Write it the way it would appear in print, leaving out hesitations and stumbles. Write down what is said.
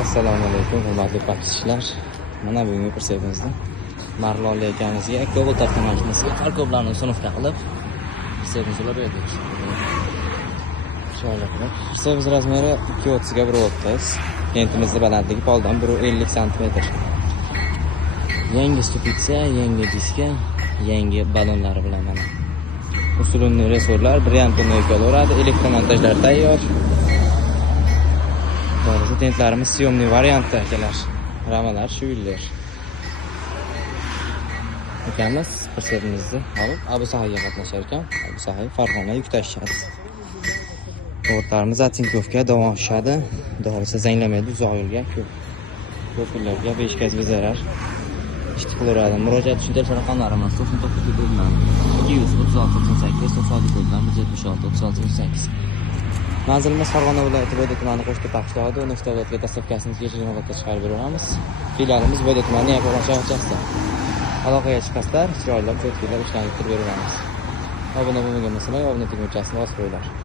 Assalomu alaykum, hurmatli podpischilar. Mana bugungi kursimizda Marlon akamizga Cobalt avtomashinasiga farqoblarni sinfga qilib kursimizni berdik. Kursimiz razmeri 2.30 ga 1.30. Kentimizni balandligi poldan 1.50 sm. Yangi stupitsa, yangi diska, yangi balonlari bilan mana. Usulunli resorlar, briantini ekoloradi, elektromontajlar tayyor. Doğrusu tentlarimiz siyomli variantda akalar. Ramalar shuvillar. Ukamiz kursimizni olib Abu Sahiga qatnashar ekan. Abu Sahi Farg'ona yuk tashishadi. O'rtlarimiz Atinkovga davom etishadi. Doğrusu zanglamaydi, uzoq yo'lga ko'p kunlarga 5 gaz zarar. İşte qilaveradi. Murojaat uchun telefon raqamlarimiz 09 bo'lgan 236 98 96 bo'lgan 176 36 38. Manzilimiz Farg'ona viloyati Bo'yda tumani Qo'shtepa qishlog'ida 13 davlatga dastavkasini yechilmoqda chiqarib beramiz. Filialimiz Bo'yda tumani Yapon shaharchasida. Aloqaga chiqasizlar, chiroyli cho'tkilar ishlantirib beramiz. Obuna bo'lmagan masalan, obuna tugmachasini bosib qo'yinglar.